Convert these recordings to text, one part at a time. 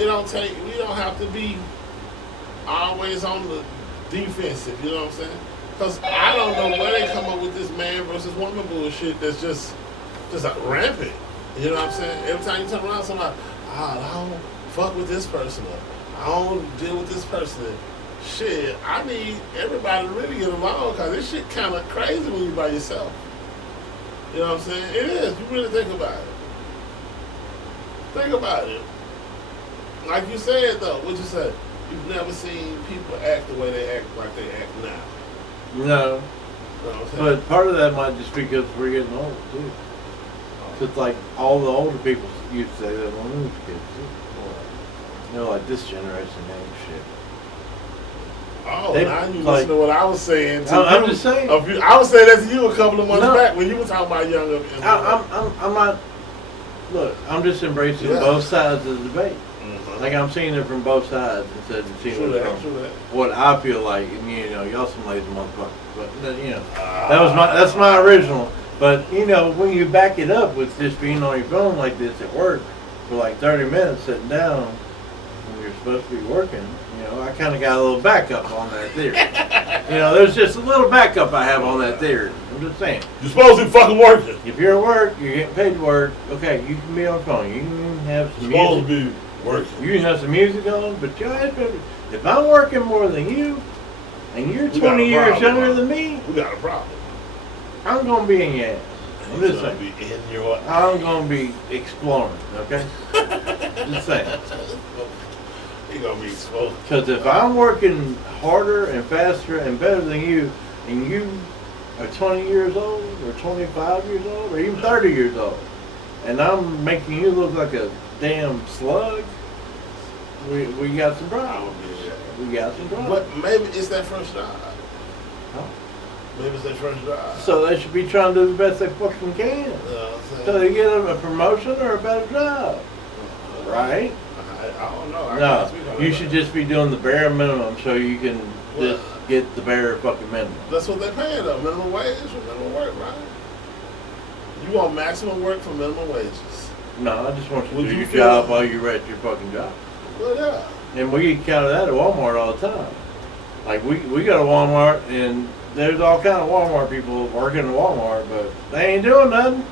it don't take. We don't have to be always on the defensive. You know what I'm saying? Because I don't know where they come up with this man versus woman bullshit. That's just rampant. You know what I'm saying? Every time you turn around, somebody, I don't fuck with this person. Or, I don't deal with this person. Shit, I need everybody to really get along because this shit kind of crazy when you by yourself. You know what I'm saying? It is. You really think about it. Think about it. Like you said, though, what you said, you've never seen people act the way they act like they act now. No. You know what I'm saying? But part of that might just be because we're getting old, too. It's like all the older people used to say that when we was kids, too. You know, like this generation ain't shit. Oh, They, now you like, listen to what I was saying to I'm you. just saying. I was saying that to you a couple of months No. back when you were talking about younger. I'm not. Look, I'm just embracing both sides of the debate. Mm-hmm. Like I'm seeing it from both sides instead of seeing it from what I feel like. And you know, y'all some lazy motherfuckers. But you know, that's my original. But you know, when you back it up with just being on your phone like this at work for like 30 minutes sitting down when you're supposed to be working, you know, I kind of got a little backup on that theory. You know, there's just a little backup I have on that theory. I'm just saying. You're supposed to be fucking working. If you're at work, you're getting paid to work. Okay, you can be on the phone. You can have some You're supposed music. to be working. You can have some music on, but you know, if I'm working more than you, and you're 20 years younger than me, we got a problem. I'm gonna be in your ass. I'm just saying. Be in your ass. I'm gonna be exploring. Okay, just saying. You're gonna be exposed. Because if I'm working harder and faster and better than you, and you are 20 years old, or 25 years old, or even 30 years old, and I'm making you look like a damn slug, we got some problems. We got some problems. But maybe it's that first job. Huh? Maybe it's their first job. So they should be trying to do the best they fucking can. You know what I'm So they get a promotion or a better job. Right? I don't know. No, you should just be doing the bare minimum so you can just get the bare fucking minimum. That's what they're paying though. Minimum wage for minimum work, right? You want maximum work for minimum wages. No, I just want you Would to do you your feel job that? while you're at your fucking job. Well, yeah. And we get counted that at Walmart all the time. Like we go to Walmart and there's all kind of Walmart people working at Walmart, but they ain't doing nothing.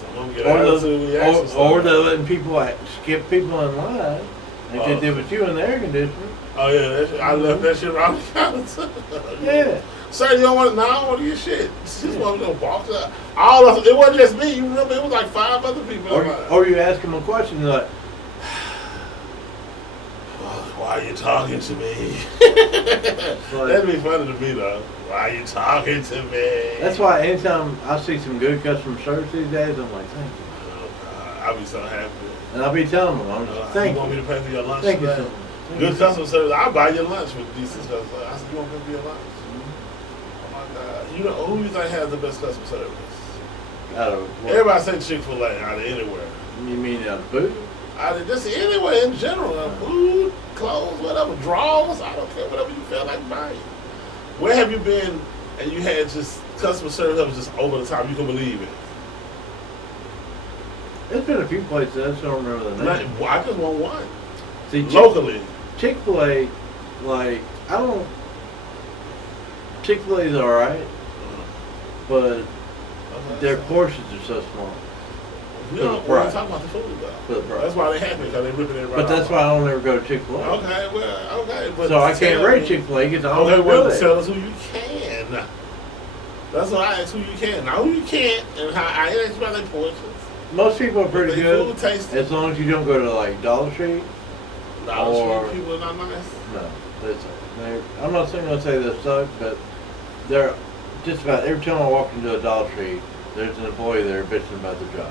Some of them get attitude reactions. Or they're letting people skip people in line like they did with you in the air conditioner. Oh yeah, I left that shit around the counter. Yeah. Sir, you don't want to? No, I don't want to get shit. Just want to go box up. All of it wasn't just me. You remember? It was like 5 other people. Or you ask them a question like, "Why are you talking to me?" like, That'd be funny to me though. Why are you talking to me? that's why anytime I see some good customer service these days, I'm like, thank you. I'll be so happy. And I'll be telling them, I'm just, thank you. Want you. me to pay for your lunch Thank you today? so much. Good customer service. I'll buy your lunch with decent customer service. I said, you want to pay for your lunch? Oh my God. You know, who you think has the best customer service? Out of what? Everybody say Chick-fil-A out of anywhere. You mean out of food? Out of just anywhere in general. Food, clothes, whatever. Drawers, I don't care. Whatever you feel like buying. Where have you been and you had just customer service that was just over the top? You can believe it. There's been a few places, I just don't remember the name. I just want one. See, Locally. Chick-fil-A, like, I don't... Chick-fil-A's alright, but their portions are so small. No, we're not talking about the food though. For the price. That's why they happy, because they ripping it right But that's off. why I don't ever go to Chick-fil-A. Okay, well, okay. But So I can't rate Chick-fil-A because I don't okay, ever well, go there. tell us who you can. That's what I ask, who you can. Now, who you can't, and how I ask about their portions. Most people are pretty They good, food tasty. as long as you don't go to, like, Dollar Tree. Dollar Tree people are not nice. No, I'm not saying they say they suck, but they're just about every time I walk into a Dollar Tree, there's an employee there bitching about their job,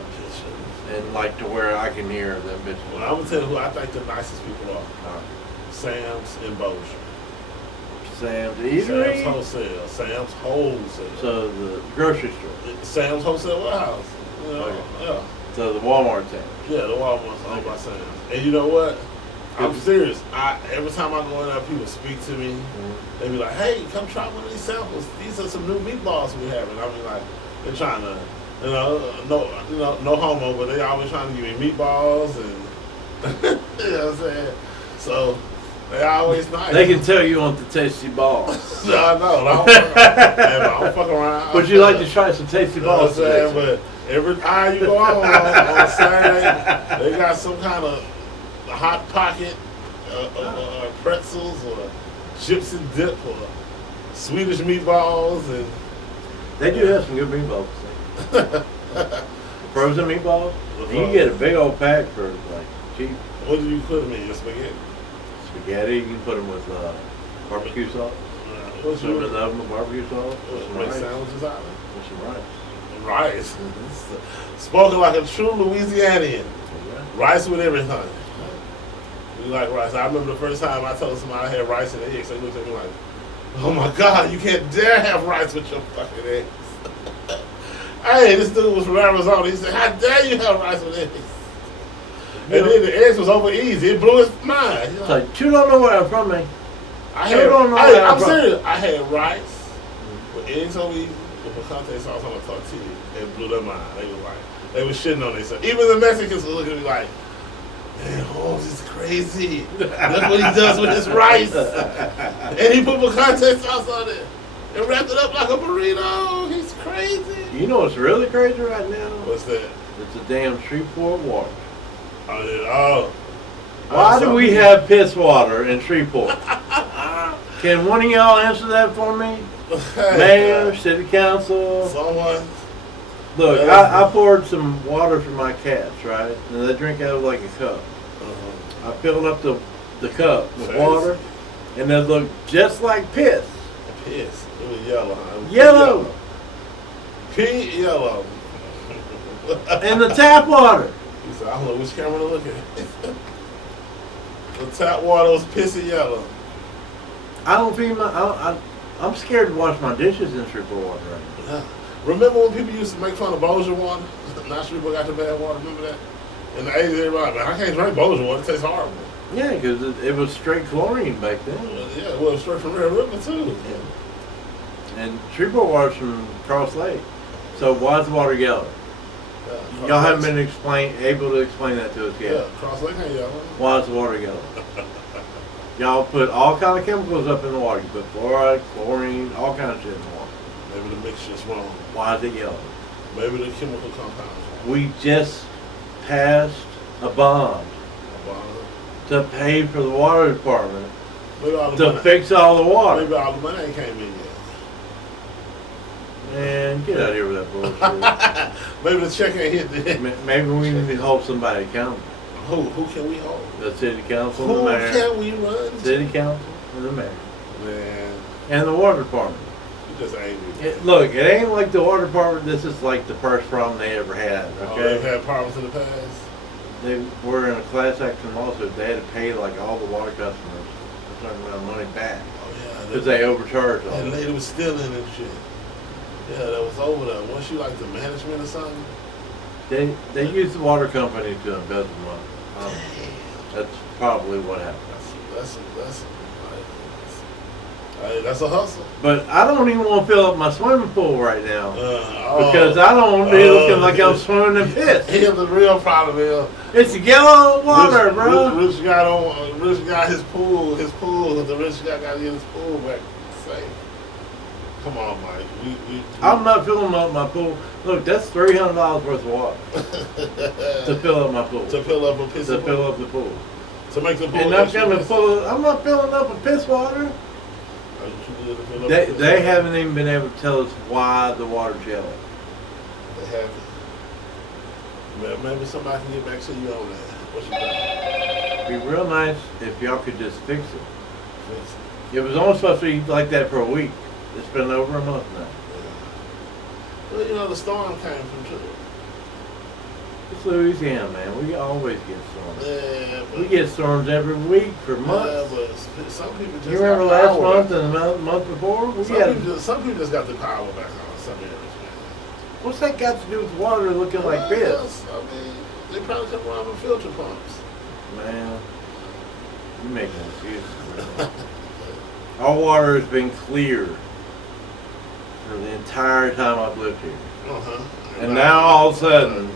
and like to where I can hear them bitching. Well, I'm gonna tell you who I think the nicest people are. Sam's and Bossier. Sam's Sam's Eatery. Wholesale. Sam's Wholesale. So the grocery store. Sam's Wholesale Warehouse. You know, yeah. So the Walmart thing. Yeah, the Walmart's owned by Sam's. And you know what? I'm serious. Every time I go in there, people speak to me. They be like, "Hey, come try one of these samples. These are some new meatballs we have." And I mean, like, they're trying to, no homo, but they always trying to give me meatballs and You know what I'm saying? So they always nice. They can tell you want the tasty balls. No, I don't fuck around. Would you like to try some tasty balls today? But every time you go on Saturday, they got some kind of hot pocket, pretzels, or chips and dip, or Swedish meatballs, and they do have some good meatballs. Frozen meatballs. You can get a big old pack for like cheap. What do you put them in? Your spaghetti? Spaghetti. You can put them with barbecue sauce. Put them in the oven with barbecue sauce. Make sandwiches out of it. With some rice. Rice. Spoken like a true Louisianian. Rice with everything. We like rice. I remember the first time I told somebody I had rice and eggs, they looked at me like, oh my God, you can't dare have rice with your fucking eggs. Hey, this dude was from Arizona. He said, how dare you have rice with eggs? And then the eggs was over easy. It blew his mind. It's like, you don't know where I'm from, man. I'm serious. I had rice with eggs over easy with picante sauce on a tortilla. It blew their mind. They was shitting on themselves. Even the Mexicans were looking at me like, man, Holmes is crazy. Look what he does with his rice. And he put picante sauce on it and wrapped it up like a burrito. He's crazy. You know what's really crazy right now? What's that? It's the damn Shreveport water. Why do we have piss water in Shreveport? Can one of y'all answer that for me? Mayor, city council. Someone. Look, I poured some water for my cats, right? And they drink out of like a cup. I filled up the cup with water, and it looked just like piss. Piss. It was yellow, huh? Yellow. Pink yellow. And the tap water. He said, I don't know which camera to look at. The tap water was pissy yellow. I don't feed I'm scared to wash my dishes in Shreveport water right now. Yeah. Remember when people used to make fun of Bossier water? Not Shreveport got the bad water. Remember that? In the 80s, everybody, man, I can't drink Bossier water. It tastes horrible. Yeah, because it was straight chlorine back then. Yeah, well, it was straight from Red River, too. Yeah. And Shreveport water's from Cross Lake. So why is the water yellow? Yeah, y'all haven't been able to explain that to us yet. Yeah, Cross Lake ain't yellow. Why is the water yellow? Y'all put all kind of chemicals up in the water. You put fluoride, chlorine, all kinds of shit in the water. Maybe the mixture's wrong. Why is it yellow? Maybe the chemical compounds wrong. We just passed a bond to pay for the water department to fix all the water. Maybe all the money ain't came in yet. Man, get out of here with that bullshit. Maybe the check ain't hit yet. Maybe we need to hold somebody accountable. Who can we hold? The city council and the mayor. Who can we run? City council and the mayor. Man. And the water department. You just angry. Look, it ain't like the water department. This is like the first problem they ever had. Okay. Oh, they've had problems in the past. They were in a class action lawsuit. They had to pay like all the water customers a certain amount of money back. Oh yeah. Because they overcharged them. That lady was stealing and shit. Yeah, that was over there. Wasn't she like the management or something? They used the water company to embezzle money. That's probably what happened. That's a hustle. But I don't even want to fill up my swimming pool right now because I don't want to be looking like I'm swimming in piss. Here's the real problem is it's yellow water, bro. Rich guy his pool. The rich guy got to get his pool back safe. Come on, Mike. I'm not filling up my pool. Look, that's $300 worth of water to fill up my pool. To fill up a piss. To fill up the pool. To make the pool. And I'm not filling up with piss water. They haven't even been able to tell us why the water's yellow. They haven't. Maybe somebody can get back to you on that. What you got? It'd be real nice if y'all could just fix it. It was only supposed to be like that for a week. It's been over a month now. Yeah. Well, you know, the storm came from too. It's Louisiana, man. We always get storms. Yeah, we get storms every week for months. Yeah, but some people just. You remember last month and the month before? Some people just got the power back on some areas, man. What's that got to do with water looking like this? I mean, they probably come around with filter pumps. Man, you making excuses. Our water has been clear for the entire time I've lived here. Uh-huh. And now all of a sudden,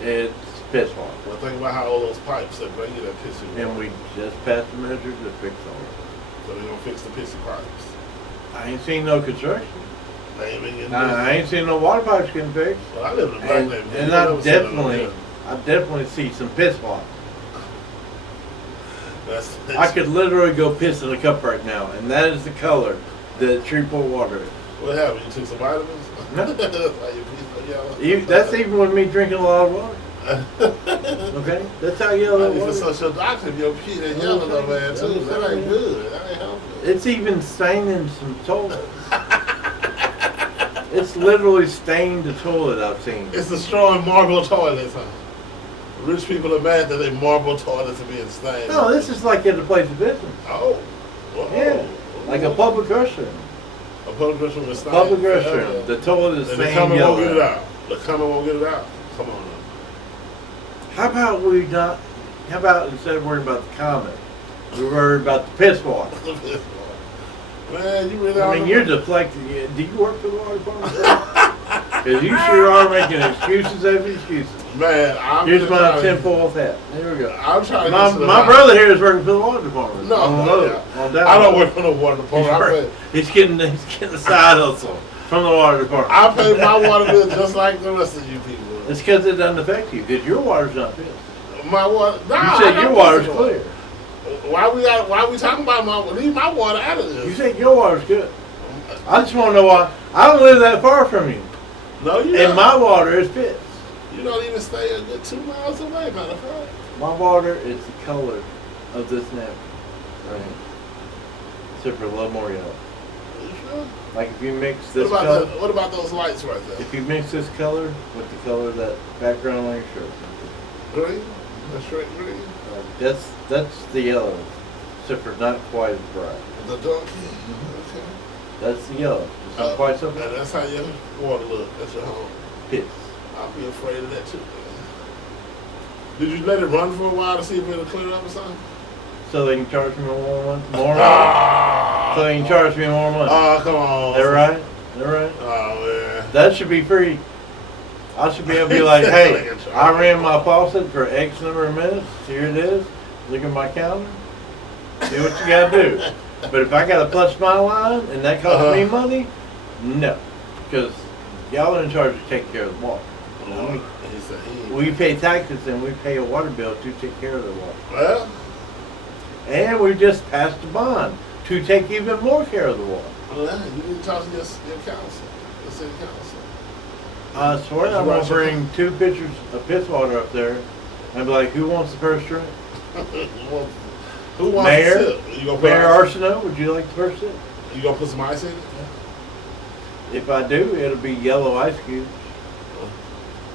it's piss water. Well, think about how all those pipes that bring you that pissy water. And we just passed the measure to fix all of it. So they're gonna fix the pissy pipes. I ain't seen no construction. They ain't been getting I ain't seen no water pipes getting fixed. Well, I live in a black neighborhood. And I definitely see some piss water. I could literally go piss in a cup right now, and that is the color that Shreveport water is. What happened? You took some vitamins? No. That's why your pee so yellow? That's even with me drinking a lot of water. Okay? That's how yellow water is. For social doctor, your pee is yellow though, man, too. That ain't good. That ain't helpful. It's even staining some toilet. It's literally stained the toilet I've seen. It's destroying marble toilets, huh? Rich people are mad that they marble toilets are being stained. No, this is like at a place of business. Oh. Whoa. Yeah. Like a public restroom. A public restroom is stained. Public restroom. The toilet is stained yellow. The coming won't get it out. The coming won't get it out. Come on now. How about instead of worrying about the comment, we worry about the piss water? Man, you really I mean, you're deflecting. Do you work for the water department? Because you sure are making excuses after excuses. Man, here's my tinfoil hat. There we go. I'm trying to my brother here is working for the water department. No, I don't work for the water department. He's getting the side hustle from the water department. I pay my water bill just like the rest of you people. It's because it doesn't affect you. Because your water's not fixed. My water. Nah, you said your water's clear. Why we talking about my water? Leave my water out of this. You think your water's good. I just want to know why. I don't live that far from you. No, you don't. And my water is fixed. You don't even stay a good 2 miles away, matter of fact. My water is the color of this napkin. Right. Except for a little more yellow. Are you sure? Like if you mix this color. What about those lights right there? If you mix this color with the color of that background on your shirt. Green? That's straight green? That's the yellow. Except for not quite as bright. The donkey? Okay. That's the yellow. It's not quite so bright. And that's how your water look at your home. Piss. I'll be afraid of that too, man. Did you let it run for a while to see if it'll clear up or something? So they can charge me more money? So they can charge me more money? Oh, come on. They're right? They're right? Oh, man. That should be free. I should be able to be like, hey, I ran my faucet for X number of minutes. Here it is. Look at my calendar. Do what you got to do. But if I got to flush my line and that costs me money, no. Because y'all are in charge of taking care of the water. We pay taxes and we pay a water bill to take care of the water. Well. And we just passed a bond to take even more care of the water. Well, you need to talk to your council, your city council. I swear I'm going to bring 2 pitchers of piss water up there and be like, who wants the first drink? Who wants Mayor, to sip? Mayor Arsenault, would you like the first sip? You going to put some ice in it? If I do, it'll be yellow ice cubes.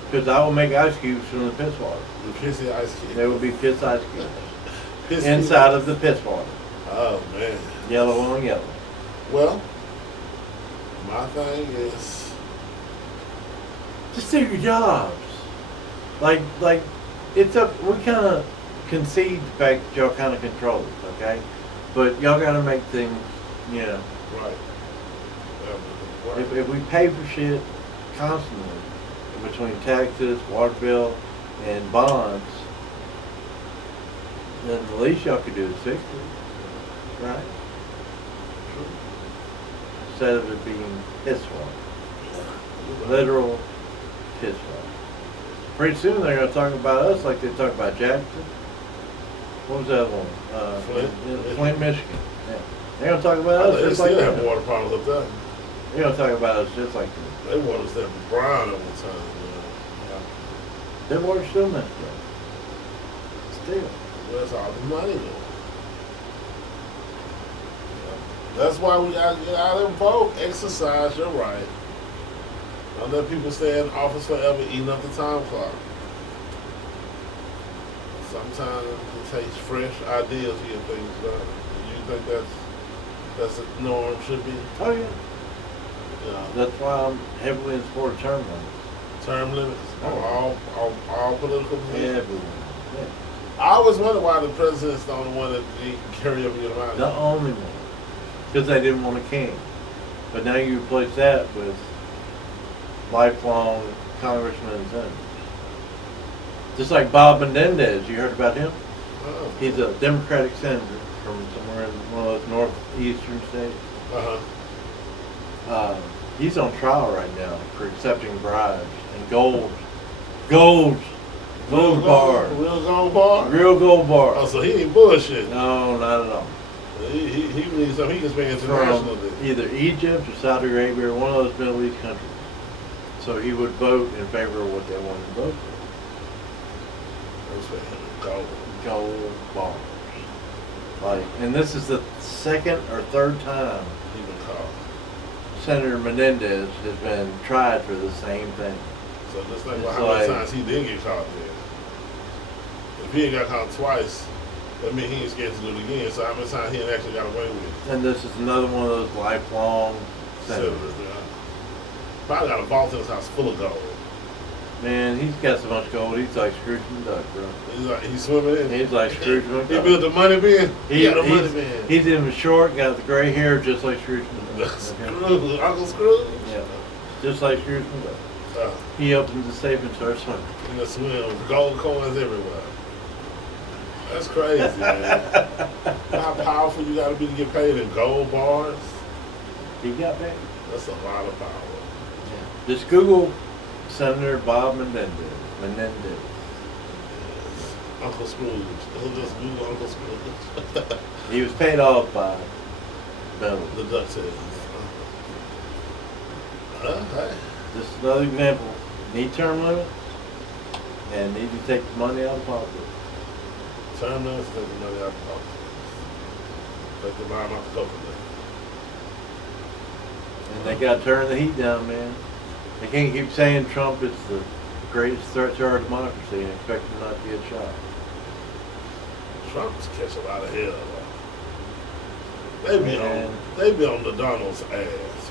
Because I will make ice cubes from the piss water. The pissy ice cubes? There will be piss ice cubes. Inside of the piss water. Oh, man. Yellow on yellow. Well, my thing is... just do your jobs. Like it's up. We kind of concede the fact that y'all kind of control it, okay? But y'all got to make things, you know. Right. If we pay for shit constantly, between taxes, water bill, and bonds, then the least y'all could do is fix it, right? Instead of it being piss water. Literal piss water. Pretty soon they're going to talk about us like they talk about Jackson. What was that one? Flint, Michigan. Yeah. They're going to talk about us just like that. They still have water problems up there. They're going to talk about us just like that. They water's that brown all the time. Yeah. Their water's still messed up. Still. That's all the money, though. That's why we got to get out and vote. Exercise your right. Don't let people stay in office forever eating up the time clock. Sometimes it takes fresh ideas to get things done. Do you think that's a norm should be? Oh, yeah. That's why I'm heavily in support of term limits. Term limits? All political positions? Yeah, everyone. Yeah. I always wonder why the president's the only one that can carry up your mind. The only one. Because they didn't want a king. But now you replace that with lifelong congressmen and senators. Just like Bob Menendez, you heard about him? Oh. He's a Democratic senator from somewhere in one of those northeastern states. He's on trial right now for accepting bribes and gold bars. Real gold bar? Real gold bars. Oh, so he ain't bullshit. No, not at all. He needs something he can spend internationally. From either Egypt or Saudi Arabia or one of those Middle East countries. So he would vote in favor of what they wanted to vote for. Gold bars. Like, and this is the second or third time Senator Menendez has been tried for the same thing. So just think about how many times he did get caught there. If he ain't got caught twice, that means he ain't scared to do it again. So how many times he ain't actually got away with it? And this is another one of those lifelong senators. Probably got a vault in his house full of gold. Man, he's got so much gold, he's like Scrooge McDuck, bro. He's swimming in. He's like Scrooge McDuck. He built the money bin. He got the money bin. He's even short, got the gray hair just like Scrooge McDuck. Scrooge, Uncle Scrooge? Yeah, just like Scrooge McDuck. He opens the safe and starts swimming. In the swim, gold coins everywhere. That's crazy, man. How powerful you got to be to get paid in gold bars? He got paid. That's a lot of power. Yeah. Just Google Senator Bob Menendez. Uncle Scrooge. Just Google Uncle Scrooge. He was paid off by Beverly. The Dutch head. Hey. This is another example. Need term limits and need to take the money out of politics. Term limits, take the money out of politics. Take the money out the coconut. And they got to turn the heat down, man. They can't keep saying Trump is the greatest threat to our democracy and expect him not to get shot. Trump's catch a lot of hell. They be on the Donald's ass.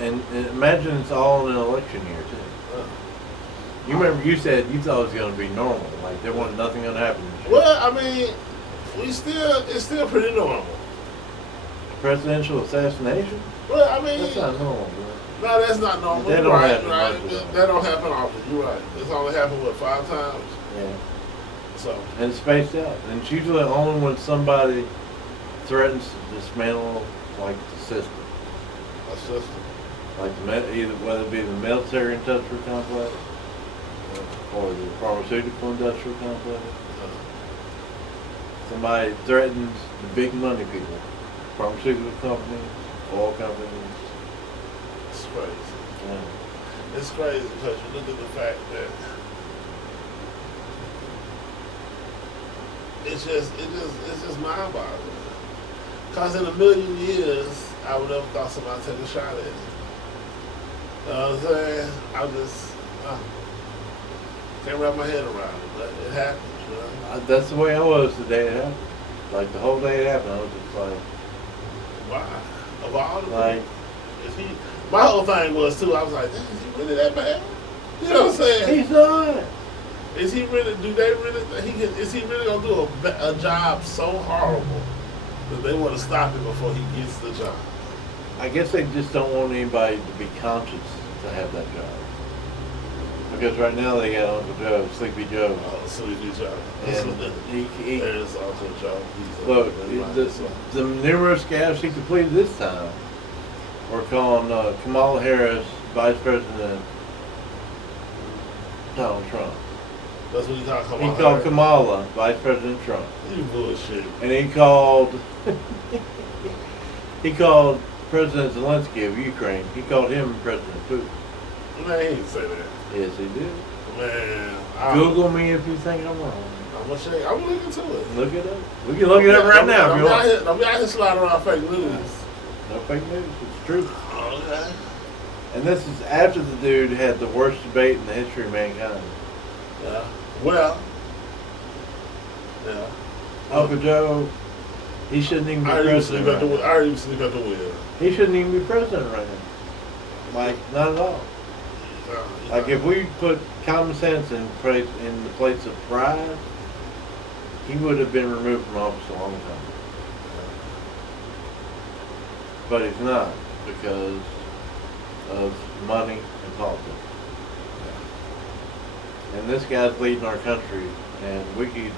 And imagine it's all in an election year too. You remember you said you thought it was going to be normal, like there wasn't nothing going to happen this year. Well, I mean, it's still pretty normal. Presidential assassination? Well, I mean, that's not normal, bro. No, that's not normal. That don't happen. That don't happen often. You're right. It's only happened 5 times. Yeah. So. And it's spaced out, and it's usually only when somebody threatens to dismantle like the system. A system. Like either whether it be the military industrial complex or the pharmaceutical industrial complex. Somebody threatens the big money people, pharmaceutical companies, oil companies. It's crazy. Yeah. It's crazy because you look at the fact that it's just mind-boggling. Because in a million years, I would never thought somebody would take a shot at it. You know what I'm saying? I just can't wrap my head around it, but it happens, you know? That's the way I was the day it happened. Like the whole day it happened, I was just like, why? Of all the like, people, my whole thing was too, I was like, damn, is he really that bad? You know what I'm saying? He's not. Is he really, is he really going to do a job so horrible that they want to stop him before he gets the job? I guess they just don't want anybody to be conscious to have that job. Because right now they got Uncle Joe, Sleepy Joe. Oh, Sleepy Joe. And there's Uncle Joe. Look, the numerous gaffes he completed this time were calling Kamala Harris Vice President Donald Trump. That's what he called Kamala. He called Kamala Vice President Trump. You bullshit. And he called President Zelensky of Ukraine. He called him President Putin. Man, he didn't say that. Yes, he did. Man, Google me if you think I'm wrong. I'm gonna check. I'm looking into it. Look it up. We can look it up right now if you want. Don't be out here sliding around fake news. No fake news. It's true. Okay. And this is after the dude had the worst debate in the history of mankind. Yeah. Well. Yeah. Uncle Joe, he shouldn't even be president. I already used to sleep at the wheel. He shouldn't even be president right now. Like, not at all. Like, if we put common sense in the place of pride, he would have been removed from office a long time. But he's not, because of money and politics. And this guy's leading our country, and we could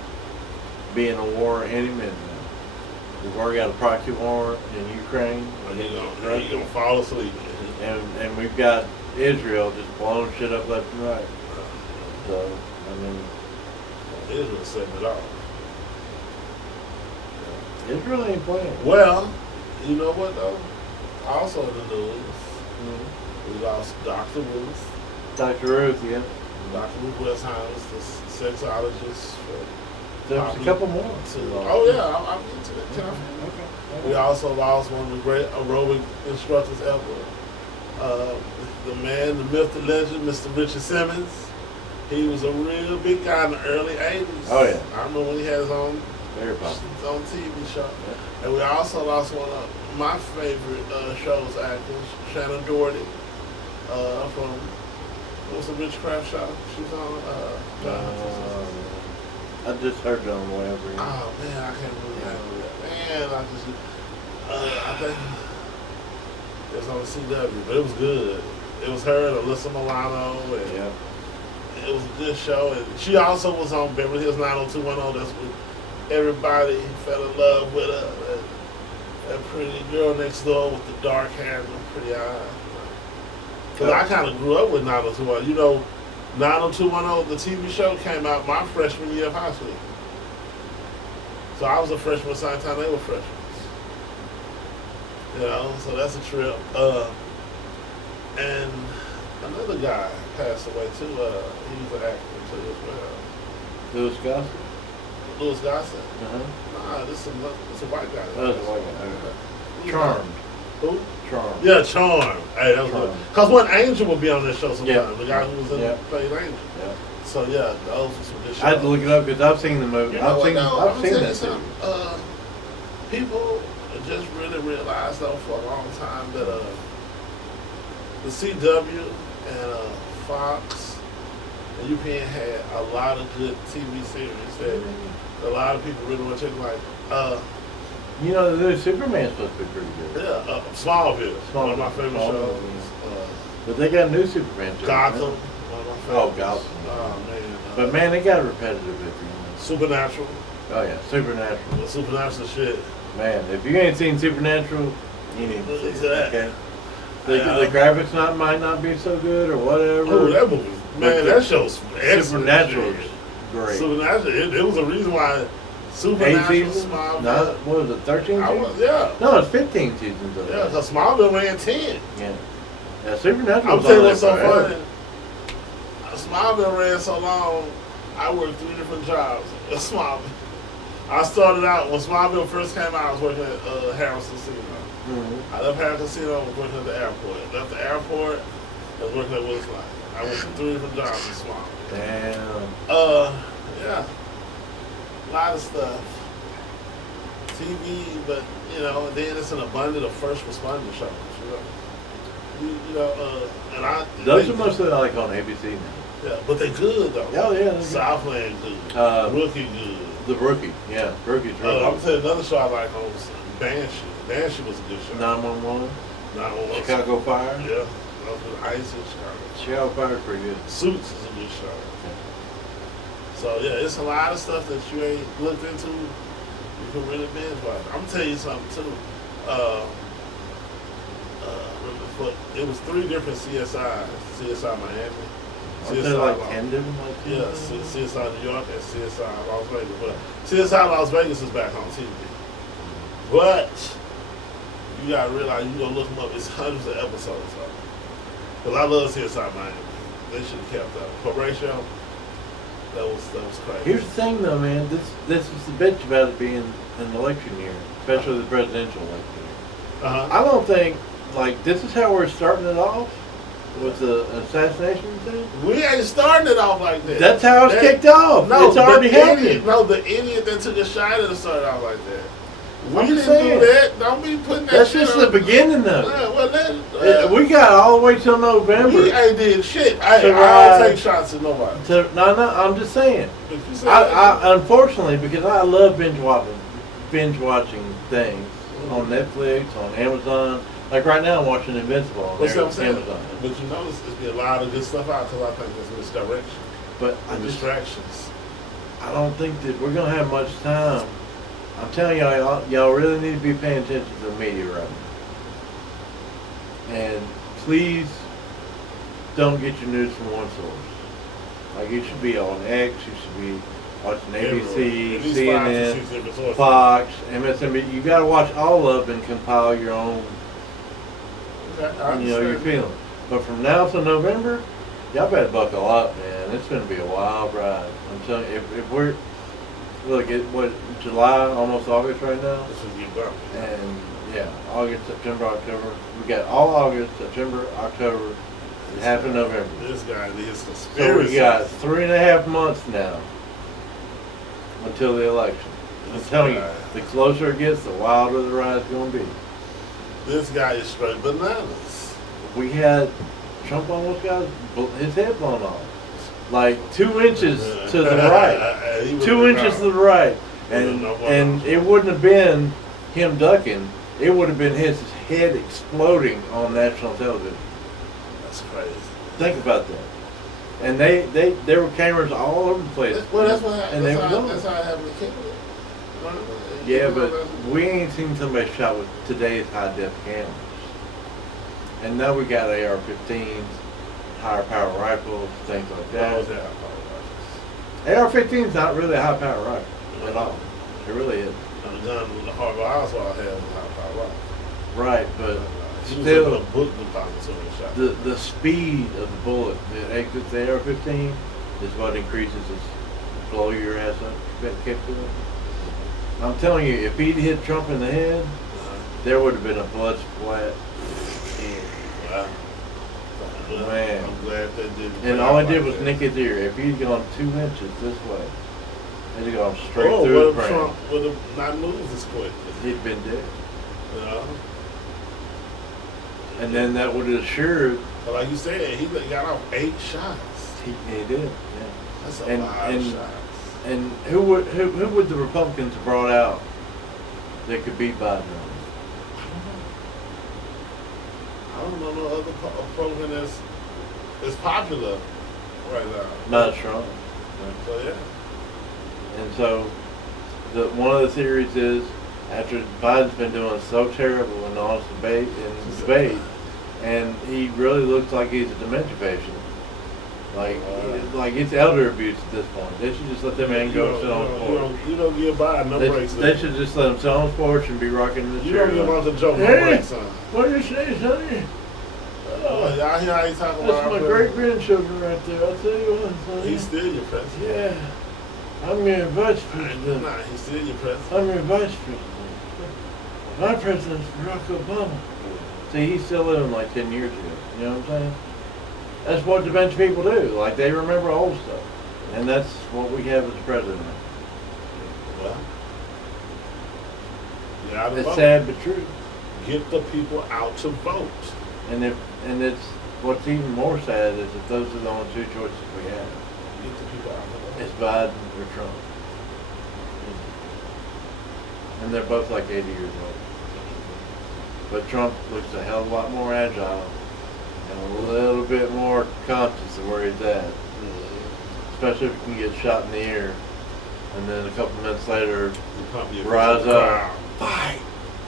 be in a war any minute now. We've already got a proxy war in Ukraine. You're gonna fall asleep. And we've got Israel just blowing shit up left and right. So, I mean, Israel setting it off. Israel ain't playing. Well, you know what though? Also in the news, we lost Dr. Ruth. Dr. Ruth, yeah. Dr. Ruth Westheim is the sexologist. There's a couple more. Oh yeah, I'm into that. Can I finish? Okay. We also lost one of the great aerobic instructors ever. The man, the myth, the legend, Mr. Richard Simmons. He was a real big guy in the early 80s. Oh yeah. I remember when he had his own TV show. Yeah. And we also lost one of my favorite show's actors, Shannon Doherty, from what's the Witchcraft show? She's on. I just heard it on the way over here. Oh man, I can't remember that. Man, I think it was on the CW, but it was good. It was her and Alyssa Milano, and it was a good show. And she also was on Beverly Hills 90210. That's when everybody fell in love with her. That pretty girl next door with the dark hair and the pretty eyes. Because I kind of grew up with 90210. You know, 90210, the TV show, came out my freshman year of high school. So I was a freshman at the same time they were freshmen. You know, so that's a trip. And another guy passed away too. He was an actor too as well. Louis Gossett? Louis Gossett? Uh-huh. Nah, this is a white guy. Oh, it's a white guy. Charmed. Who? Charmed. Yeah, Charmed. Hey, that was good. Because when Angel would be on this show sometimes, yeah. The guy who was in played Angel. Yeah. So yeah, those were some good shows. I had to look it up because I've seen the movie. You know I've seen that too. People just really realized though for a long time that the CW and Fox and UPN had a lot of good TV series that a lot of people really want to check. Like, you know, the new Superman's supposed to be pretty good. Yeah, Smallville, one of my favorite shows. But they got a new Superman too. Gotham, one of my favorites. Oh, Gotham. Oh man. But man, they got repetitive at the end. Supernatural. Oh yeah, Supernatural. The Supernatural shit. Man, if you ain't seen Supernatural, you need to see it. Okay. The graphics might not be so good or whatever. Oh, that movie, man, that show's excellent. Supernatural is great. Supernatural, it was a reason why Supernatural, 8 seasons? Smallville. What was it, 13 seasons? Yeah. No, it's 15 seasons of it. Yeah, because Smallville ran 10. Yeah, Supernatural. I'm telling you what's so funny. Smallville ran so long, I worked 3 different jobs at Smallville. I started out, when Smallville first came out, I was working at Harris Casino. Mm-hmm. I left Harris Casino, I was working at the airport. Left the airport, I was working at Willis Life. I went to 3 different jobs in Smallville. Damn. Yeah. A lot of stuff. TV, but, you know, then it's an abundance of first responder shows, Those are mostly like on ABC now. Yeah, but they're good though. Oh yeah. Southland good. Rookie good. The Rookie, yeah. Rookie's really I'm telling you another show I like was Banshee. Banshee was a good show. 911. 911. Chicago Fire. Yeah. That was with Ice in Chicago. Chicago Fire is pretty good. Suits is a good show. Okay. So yeah, it's a lot of stuff that you ain't looked into. You can really binge watch. I'm gonna tell you something too. It was 3 different CSIs. CSI Miami. CSI like Camden? Yeah, CSI New York and CSI Las Vegas. But CSI Las Vegas is back on TV. But you gotta realize, you gonna look them up, it's hundreds of episodes of it. Because I love CSI Miami. They should have kept that. Horatio, that was crazy. Here's the thing though, man. This is the bitch about it being an election year, especially the presidential election year. I don't think, like, this is how we're starting it off with the assassination thing. We ain't starting it off like that. That's how it's kicked off. No, it's already happening. No, the idiot that took a shot at us started off like that. We I'm didn't saying, do that. Don't be putting that that's shit just on. the beginning though. Well, we got all the way till November. We ain't did shit. I don't take shots at nobody. No, I'm just saying. I unfortunately, because I love binge watching things on Netflix, on Amazon. Like right now, I'm watching Invincible on Amazon. But you notice there's been a lot of good stuff out because I think there's misdirection. But distractions. I don't think that we're gonna have much time. I'm telling y'all really need to be paying attention to the media right now. And please don't get your news from one source. Like, it should be on X, you should be watching ABC, CNN, Fox, MSNBC. You gotta watch all of them and compile your own, your feeling. But from now to November, y'all better buckle up, man. It's gonna be a wild ride. I'm telling you, if we're, look, July, almost August right now? This is get bumped. And yeah, August, September, October. We got all August, September, October, and half of November. This guy is conspiracy. So we got 3.5 months now until the election. I'm telling you, the closer it gets, the wilder the ride's going to be. This guy is straight bananas. We had, Trump almost got his head blown off. Like 2 inches to the right. 2 inches to the right. And it wouldn't have been him ducking. It would have been his head exploding on national television. That's crazy. Think about that. And there were cameras all over the place. Well, that's what happened. That's how it happened to Kennedy. Yeah, but we ain't seen somebody shot with today's high-def cameras. And now we got AR-15s, higher power rifles, things like that. AR-15's not really a high-power rifle at all. It really isn't. The gun the Harvey Oswald had was a high-power rifle. Right, but still, the speed of the bullet that exits the AR-15 is what increases its blow your ass up capability. I'm telling you, if he'd hit Trump in the head, there would have been a blood splat. Wow. Man. I'm glad that didn't. And all it did was nick his ear. If he'd gone 2 inches this way, he'd gone straight through his brain. Trump would have not moved as quick. He'd been dead. Yeah. And then that would have assured. But like you said, he got off 8 shots. He did. Yeah. That's a lot of shots. And who would the Republicans have brought out that could beat Biden? I don't know no other Republican that's popular right now. Not Trump. So yeah. And so one of the theories is, after Biden's been doing so terrible in all his debate, and he really looks like he's a dementia patient. Like it's elder abuse at this point. They should just let that man go sit on his porch. You don't give Biden no breaks. They should just let him sit on his porch and be rocking the chair. You don't give him the joke no breaks, son. What do you say, sonny? I hear how you talking about. That's my great grandchildren right there. I'll tell you what, sonny. He's still your president. Yeah. I'm your vice president. Nah, he's still your president. I'm your vice president. My president's Barack Obama. See, he's still living like 10 years ago. You know what I'm saying? That's what dementia people do. Like, they remember old stuff. And that's what we have as president. Well, yeah, it's sad but true. Get the people out to vote. And it's what's even more sad is that those are the only 2 choices we have. Get the people out to vote. It's Biden or Trump. And they're both like 80 years old. But Trump looks a hell of a lot more agile and a little bit more conscious of where he's at. Especially if he can get shot in the ear and then a couple minutes later rise up. Fight!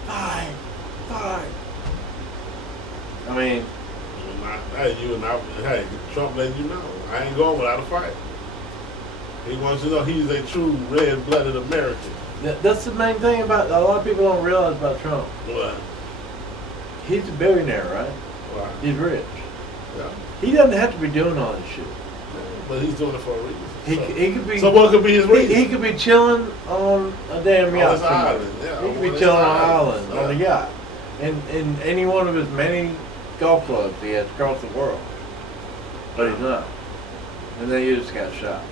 Fight! Fight! I mean, hey, Trump let you know, I ain't going without a fight. He wants you to know he's a true red-blooded American. That's the main thing about, a lot of people don't realize about Trump. What? He's a billionaire, right? Right. He's rich. Yeah. He doesn't have to be doing all this shit. But he's doing it for a reason. He could be. So what could be his reason? He could be chilling on a damn yacht. Island. Yeah, he could be chilling on an island, on a yacht. In any one of his many golf clubs he has across the world. But he's not. And then he just got shot.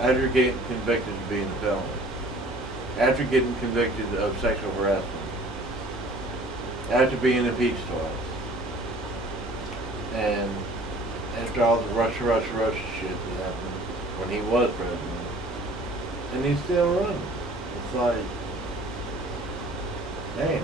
After getting convicted of being a felon. After getting convicted of sexual harassment. After being impeached twice. And after all the Russia shit that happened when he was president. And he's still running. It's like, man.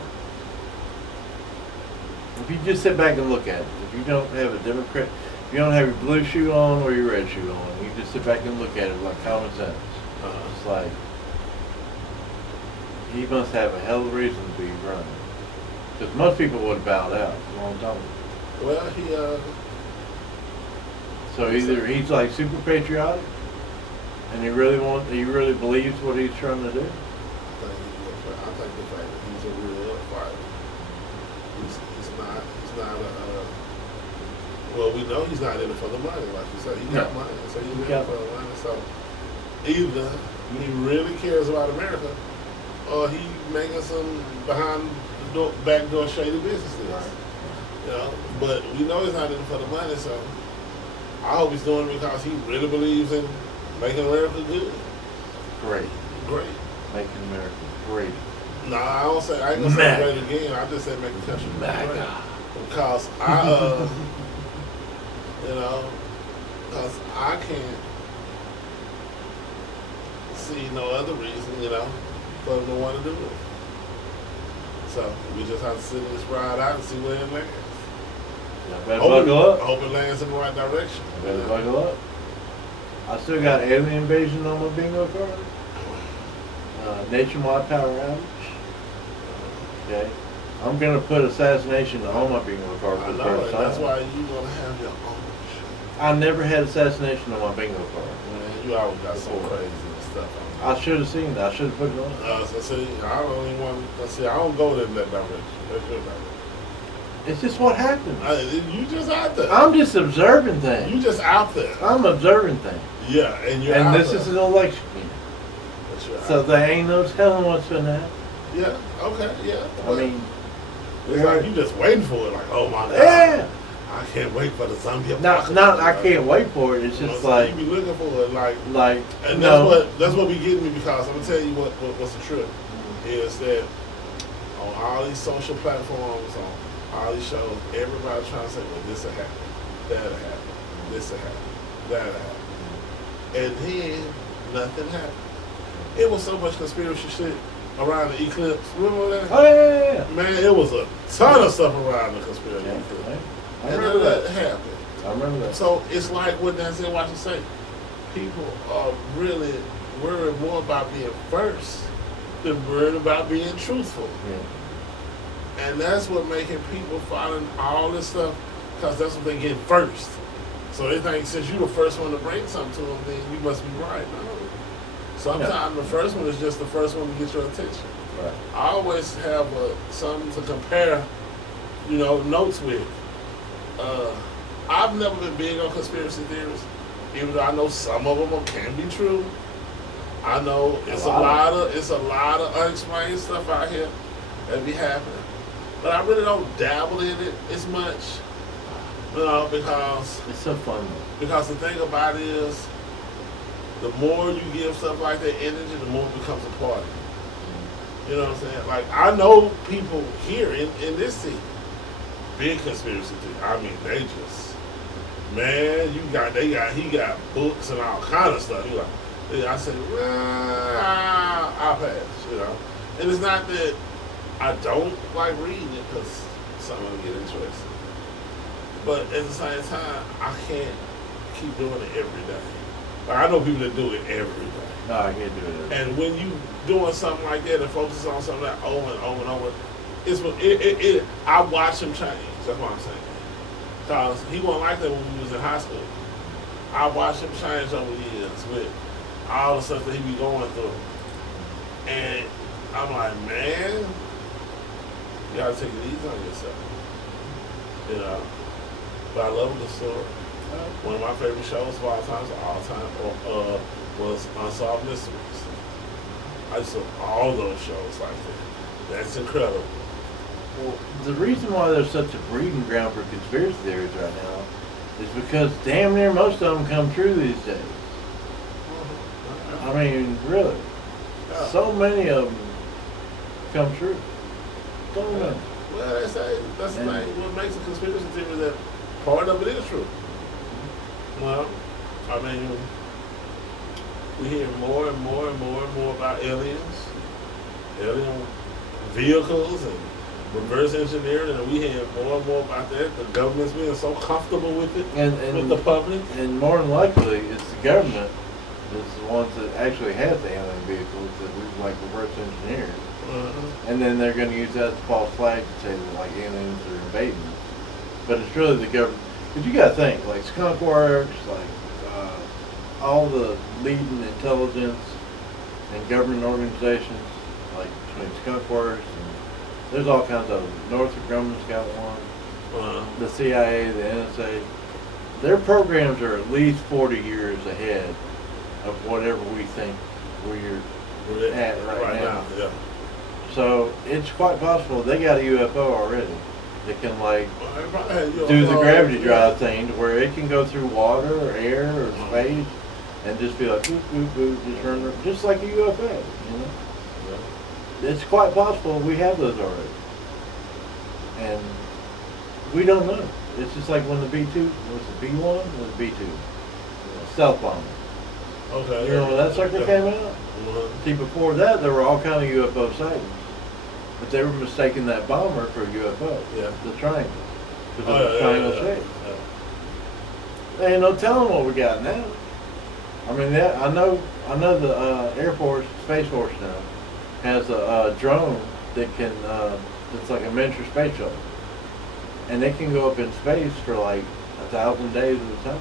If you just sit back and look at it, if you don't have a Democrat, If you don't have your blue shoe on or your red shoe on, you just sit back and look at it like common sense. It's like, he must have a hell of a reason to be running. Because most people would have bowed out a long time ago. Well, So either he's like super patriotic, and he really believes what he's trying to do. I think the fact that he's a real fighter. He's not well, we know he's not in it for the money, like you said. He got money, so he's in it for the money. So either he really cares about America, or he making some behind the door, backdoor shady business deals. Right. You know, but we know he's not in it for the money, so I hope he's doing it because he really believes in making America good. Great. Making America great. No, I ain't gonna say great again. I just said make the country great. Because because I can't see no other reason, for them to want to do it. So we just have to sit this ride out and see where it lands. Better buckle up. I hope it lands in the right direction. Better buckle up. I still got alien invasion on my bingo card. Nationwide power outage. Okay. I'm gonna put assassination on my bingo card for the first time. That's why you gonna have your own shit. I never had assassination on my bingo card. Man, you always got so crazy and stuff on. I should have seen that. I should have put it on. So see, I don't even want to see. I don't go in that direction. That's your direction. It's just what happens. You just out there. I'm just observing things. You just out there. I'm observing things. Yeah, and you're and out this there. is an election year. So there ain't no telling what's gonna happen. Yeah. Okay. Yeah. I mean, it's like you just waiting for it. Like, oh my God. Yeah. I can't wait for the zombie apocalypse. Not I can't wait for it. It's just like you be looking for it, like, and that's what be getting me because I'm gonna tell you what's the trip is that on all these social platforms, on all these shows, everybody trying to say, well, this will happen, that'll happen, this will happen, that'll happen, and then nothing happened. It was so much conspiracy shit around the eclipse. Remember that? Oh yeah. Man, it was a ton of stuff around the conspiracy eclipse. I remember that. Happened. I remember that. So it's like what Denzel Washington say. People are really worried more about being first than worried about being truthful. Yeah. And that's what making people following all this stuff because that's what they get first. So they think since you're the first one to bring something to them, then you must be right. No. Sometimes the first one is just the first one to get your attention. Right. I always have something to compare, notes with. I've never been big on conspiracy theories, even though I know some of them can be true. I know it's a lot of unexplained stuff out here that be happening, but I really don't dabble in it as much, because it's so fun. Because the thing about it is, the more you give stuff like that energy, the more it becomes a party. You know what I'm saying? Like I know people here in this city. Big conspiracy theory. I mean, they just, man, he got books and all kind of stuff. I said, I'll pass, And it's not that I don't like reading it because some of them get interested. But at the same time, I can't keep doing it every day. Like, I know people that do it every day. No, I can't do it every day. And when you doing something like that and focus on something like over and over and over, I watch him change. That's what I'm saying. Because he wasn't like that when we was in high school. I watched him change over the years with all the stuff that he be going through. And I'm like, man, you gotta take it easy on yourself. But I love the story. One of my favorite shows of all time was Unsolved Mysteries. I just love all those shows like that. That's incredible. Well, the reason why there's such a breeding ground for conspiracy theories right now is because damn near most of them come true these days. I mean, really. Yeah. So many of them come true. So many. Well, that's the thing. What makes a conspiracy theory is that part of it is true. Well, I mean, we hear more and more and more and more about aliens, alien vehicles, and reverse engineering, and we hear more and more about that. The government's being so comfortable with it, and with the public. And more than likely, it's the government that's the ones that actually have the alien vehicles that we like reverse engineered. And then they're going to use that as a false flag to say that like aliens are invading us. But it's really the government. But you got to think, like Skunk Works, like all the leading intelligence and government organizations, like between Skunk Works and there's all kinds of them. Northrop Grumman's got one. The CIA, the NSA. Their programs are at least 40 years ahead of whatever we think we're at right now. Yeah. So it's quite possible they got a UFO already that can like do the gravity drive thing to where it can go through water or air or space and just be like boop boop boop, just run just like a UFO, you know. Yeah. It's quite possible we have those already, and we don't know. It's just like when the B2 was the B1 or the B2 stealth bomber. Okay. You know when that sucker came out? See, before that there were all kind of UFO sightings. But they were mistaking that bomber for a UFO. Yeah. The triangle. Because of the triangle shape. There ain't no telling what we got now. I mean, I know the Air Force, Space Force now, has a drone that can, it's like a miniature space shuttle. And they can go up in space for like 1,000 days at a time.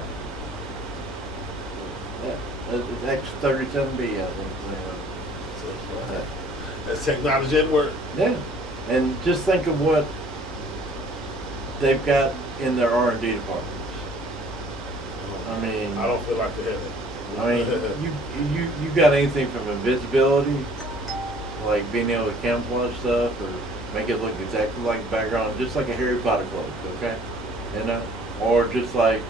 Yeah. It's X-37B, I think. Yeah. That's technology at work. Yeah, and just think of what they've got in their R&D departments. I mean, I don't feel like they have it. I mean, you got anything from invisibility, like being able to camouflage stuff or make it look exactly like the background, just like a Harry Potter cloak, okay? You know, or just like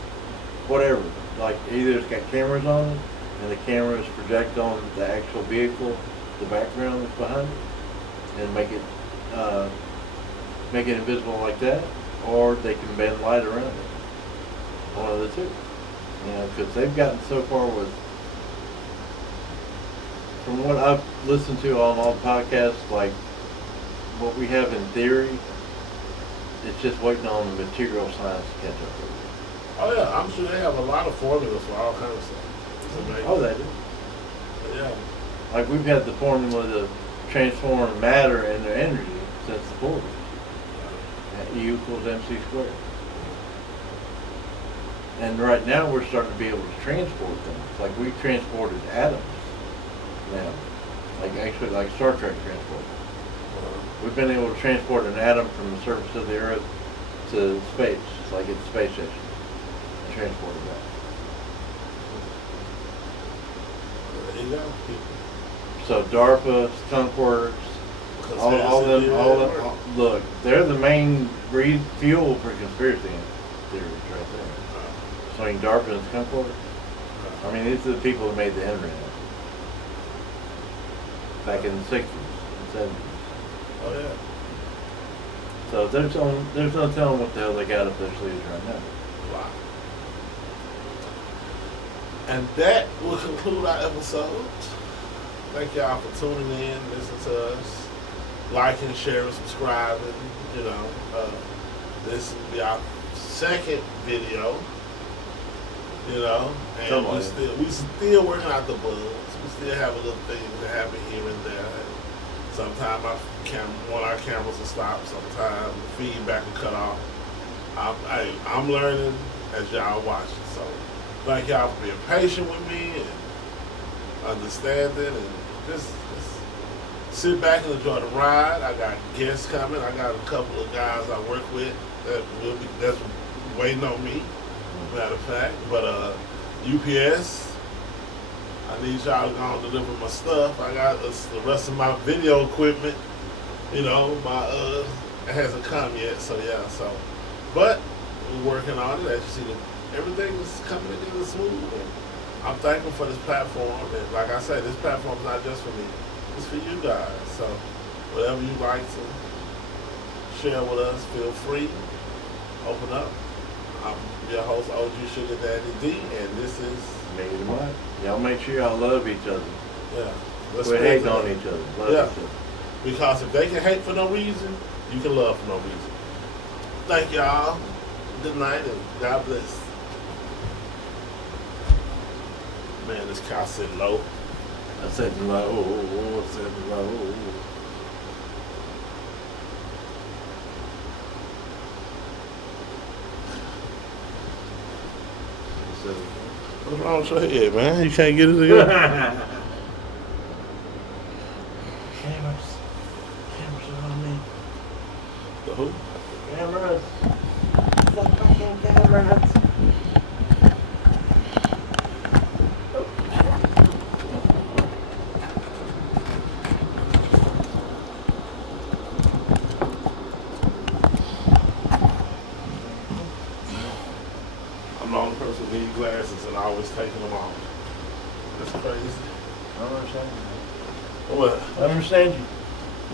whatever. Like either it's got cameras on it, and the cameras project on the actual vehicle. The background that's behind it, and make it invisible like that, or they can bend light around it. One of the two, you know, because they've gotten so far with, from what I've listened to on all the podcasts, like what we have in theory, it's just waiting on the material science to catch up with it. Oh yeah, I'm sure they have a lot of formulas for all kinds of stuff. Oh, they do. Yeah. Like we've had the formula to transform matter into energy since the 40s. E equals mc squared. And right now we're starting to be able to transport things. Like we've transported atoms now. Like actually like Star Trek transport. We've been able to transport an atom from the surface of the Earth to space, like at the space station, and transport it back. There you go. So DARPA, Skunk Works, all them, look, they're the main fuel for conspiracy theories right there. So in DARPA and Skunk Works, I mean, these are the people that made the internet back in the 60s and 70s. Oh yeah. So there's no telling what the hell they got up their sleeves right now. Wow. And that will conclude our episode. Thank y'all for tuning in, listening to us, liking, sharing, subscribing. You know, this will be our second video. You know, and we still working out the bugs. We still have a little things that happen here and there. Sometimes one of our cameras will stop. Sometimes the feedback will cut off. I'm learning as y'all watching. So thank y'all for being patient with me and understanding, and just sit back and enjoy the ride. I got guests coming. I got a couple of guys I work with that's waiting on me, matter of fact. But UPS, I need y'all to go and deliver my stuff. I got the rest of my video equipment. You know, it hasn't come yet, so yeah. So, but we're working on it. As you see, everything is coming together smooth. And I'm thankful for this platform. And like I said, this platform is not just for me; it's for you guys. So, whatever you like to share with us, feel free. Open up. I'm your host, OG Sugar Daddy D, and this is Made in Mind. Y'all make sure y'all love each other. Yeah. Quit hating on each other. Love each other. Because if they can hate for no reason, You can love for no reason. Thank y'all. Good night and God bless. Man, this car sitting low. I said low. I said low. What's wrong with your head, man? You can't get it together? Cameras are on me. The who? Cameras. The fucking cameras. I'm the only person who needs glasses and always taking them off. That's crazy. I don't understand. What? I understand you.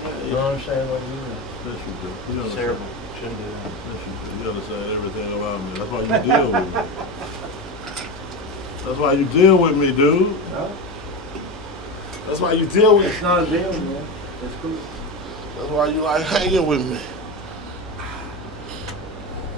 Yeah, I don't understand what you do. Listen to, you It's understand, terrible. Shouldn't do that. listen to, you understand everything about me. That's why you deal with me. That's why you deal with me, dude. No, That's why you deal with it's not a deal, man. It's cool. That's why you like hanging with me.